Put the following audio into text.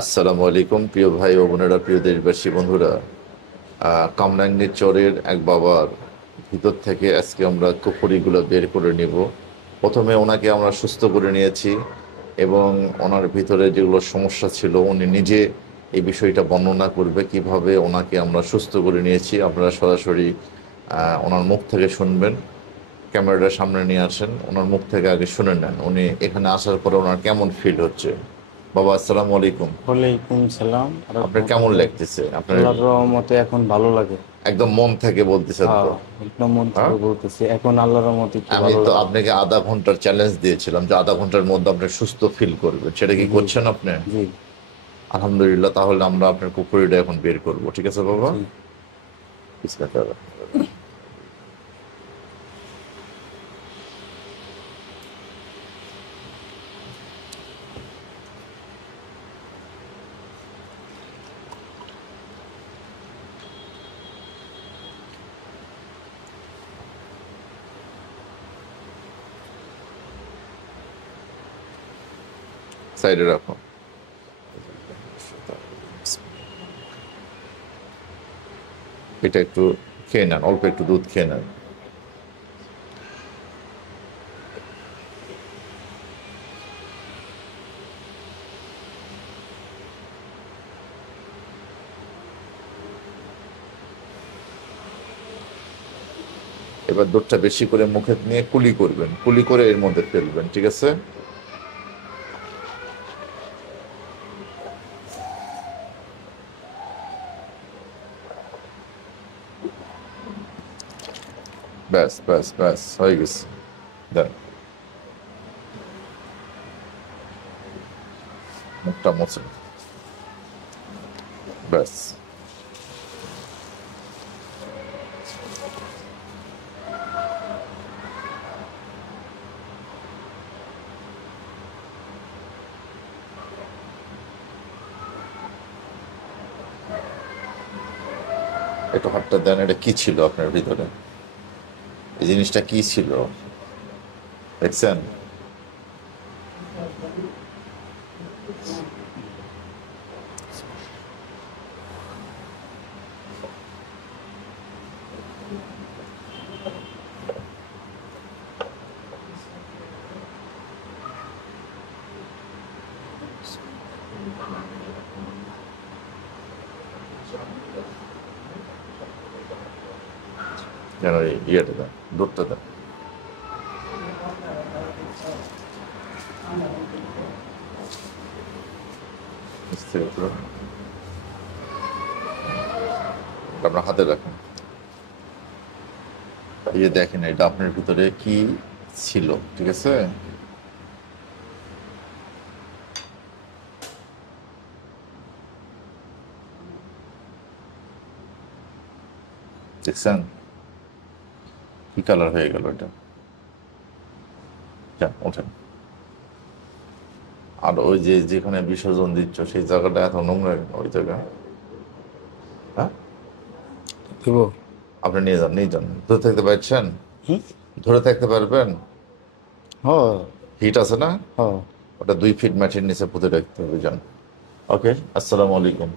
আসসালামু আলাইকুম প্রিয় ভাই ও বোনেরা, প্রিয় দেশবাসী বন্ধুরা। কামরাঙ্গীর চরের এক বাবার ভিতর থেকে আজকে আমরা কুফুরিগুলো বের করে নিব। প্রথমে ওনাকে আমরা সুস্থ করে নিয়েছি এবং ওনার ভিতরে যেগুলো সমস্যা ছিল উনি নিজে এই বিষয়টা বর্ণনা করবে কিভাবে ওনাকে আমরা সুস্থ করে নিয়েছি। আপনারা সরাসরি ওনার মুখ থেকে শুনবেন। ক্যামেরাটার সামনে নিয়ে আসেন, ওনার মুখ থেকে আগে শুনে নেন উনি এখানে আসার পরে ওনার কেমন ফিল হচ্ছে। বাবা আসসালামু আলাইকুম। ওয়ালাইকুম সালাম আপনার কেমন লাগতেছে? আপনার আল্লাহর রহমতে এখন ভালো লাগে। একদম মন থেকে বলতেছেন হ্যাঁ, তো? একদম মন হ্যাঁ, থেকে বলতেছি, এখন আল্লাহর রহমতে একটু আমি ভালো তো লাগে। আপনাকে আধা ঘন্টার চ্যালেঞ্জ দিয়েছিলাম যে আধা ঘন্টার মধ্যে আপনি সুস্থ ফিল করবেন, সেটা কি জি, করছেন আপনি? জি, আলহামদুলিল্লাহ, তাহলে আমরা আপনার কুকুরিটা এখন বের করব, ঠিক আছে বাবা? জি। বিসমিল্লাহ। সাইডে রাখো। এটা একটু খেয়ে নেন, অল্প একটু দুধ খেয়ে নেন। এবার দুধটা বেশি করে মুখে নিয়ে কুলি করবেন, কুলি করে এর মধ্যে ফেলবেন, ঠিক আছে? ব্যাস ব্যাস ব্যাস, হয়ে গেছে। দেন, মুখটা মোছেন। ব্যাস। একটু হাতটা দেন, এটা কি ছিল আপনার ভিতরে? এই জিনিসটা কি ছিল দেখছেন? যেন এই ইয়েটা দেন, দুধটা দেন। স্থির করুন। আপনার হাতে রাখেন। এই যে দেখেন, এটা আপনার ভিতরে কি ছিল, ঠিক আছে? দেখছেন কি কালার হয়ে গেল এটা? যান, ওঠেন। আর ওই যে যেখানে বিসর্জন দিচ্ছ সেই জায়গাটা এত নোংরা কেন? ওই জায়গা, হ্যাঁ, দেব। আপনি নিয়ে যান, নিয়ে যান। ধরে থাকতে পারছেন? হুম। ধরে থাকতে পারবেন? হ, হিট আছে না? হ। ওটা 2 ফিট মাটির নিচে পুঁতে রাখতে হবে। যান। ওকে, আসসালামু আলাইকুম।